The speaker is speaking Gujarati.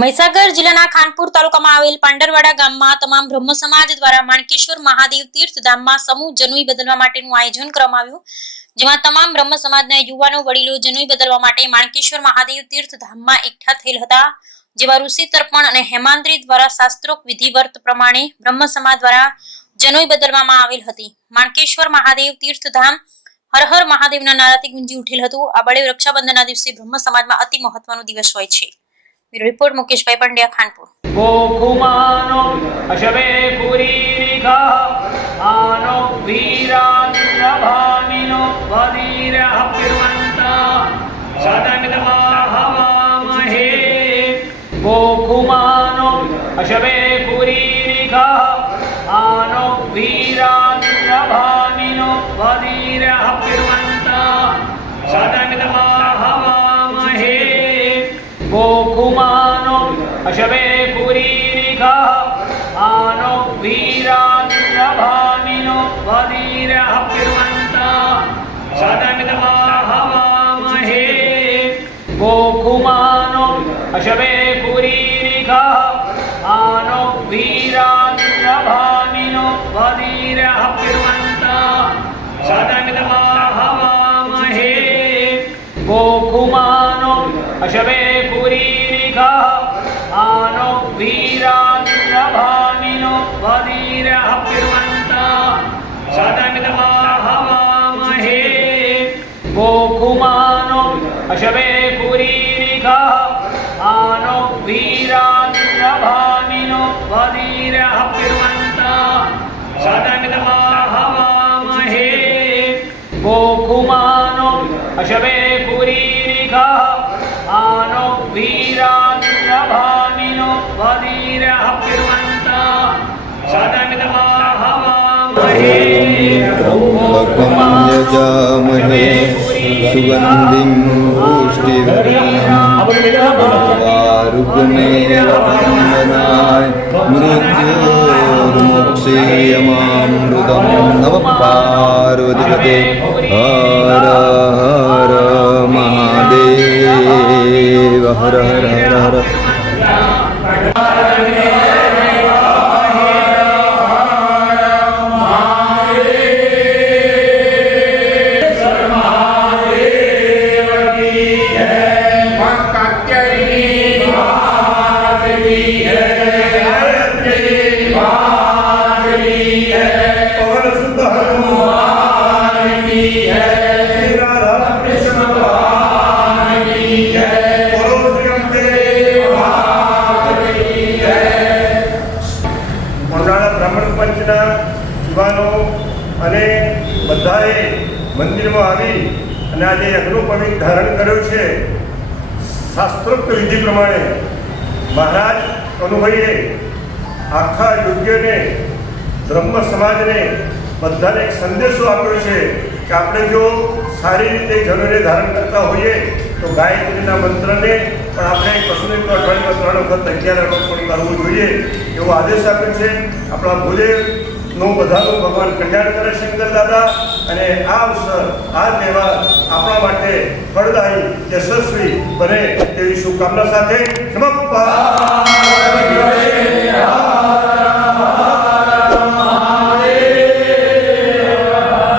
મહીસાગર જિલ્લાના ખાનપુર તાલુકામાં આવેલ પાંડરવાડા ગામમાં તમામ બ્રહ્મ સમાજ દ્વારા માણકેશ્વર મહાદેવ તીર્થધામમાં સમૂહ જનોઈ બદલવા માટેનું આયોજન કરવામાં આવ્યું, જેમાં તમામ બ્રહ્મ સમાજના યુવાનો વડીલો જનોઈ બદલવા માટે માણકેશ્વર મહાદેવ તીર્થધામમાં એકઠા થયેલ હતા, જેવા ઋષિ તર્પણ અને હેમાંદ્રી દ્વારા શાસ્ત્રોક્ત વિધિવર્ત પ્રમાણે બ્રહ્મ સમાજ દ્વારા જનોઈ બદલવામાં આવેલ હતી। માણકેશ્વર મહાદેવ તીર્થધામ હર હર મહાદેવના નારાથી ગુંજી ઉઠેલ હતું। આ બળે રક્ષાબંધનના દિવસે બ્રહ્મ સમાજમાં અતિ મહત્વનો દિવસ હોય છે। रिपोर्ट मुकेश भाई पंड्या खानपुर। गोकुमानो अशवे पुरीरिखा आनो वीरानुभामिनो वदीरः पिर्वन्ता सदमिदमाहवामहे। गोकुमानो अशवे पुरीरिखा आनो वीरानुभामिनो वदीरः पिर्वन्ता सदमिदमाहवामहे। गोकुमानो अशवे पुरीरिखा आनो वीरानुभामिनो वदीरः पिर्वन्ता सदमिदमाहवामहे। गोकुमानो अशवे पुरीरिखा आनो वीरानुभामिनो वदीरः पिर्वन्ता सदमिदमाहवामहे। गोकुमानो अशवे पुरीरिखा आनो वीरानुभामिनो वदीरः पिर्वन्ता सदमिदमाहवामहे। गोकुमानो अशवे पुरीरिखा आनो वीरानुभामिनो वदीरः पिर्वन्ता सदमिदमाहवामहे। गोकुमानो अशवे पुरीरिखा आनो वीरानुभामिनो वदीरः पिर्वन्ता सदमिदमाहवामहे। गोकुमानो यजामहे सुगन्धिं पुष्टिवर्धनम् मृत्योर्मुक्षीयमामृतं नमः पार्वतीपते हर हर महादेव हर हर हर हर। અને બધાએ મંદિરમાં આવી અને આજે યજ્ઞ પવિત્ર ધારણ કર્યો છે। શાસ્ત્રોક્ત વિધિ પ્રમાણે મહારાજ અનુભવીએ આખા યુગ્યને બ્રહ્મ સમાજને બધાને એક સંદેશો આપ્યો છે કે આપણે જો સારી રીતે જનોઈને ધારણ કરતા હોઈએ તો ગાયત્રીના મંત્રને પણ આપણે પશુને તો અઠવાડિયામાં 3 વખત 11 વખત પણ કરવું જોઈએ એવો આદેશ આપ્યો છે। આપણા ભૂદેવનું બધાનું ભગવાન કલ્યાણ કરે શંકર દાદા, અને આ અવસર આ તહેવાર આપણા માટે ફળદાયી યશસ્વી બને તેવી શુભકામના સાથે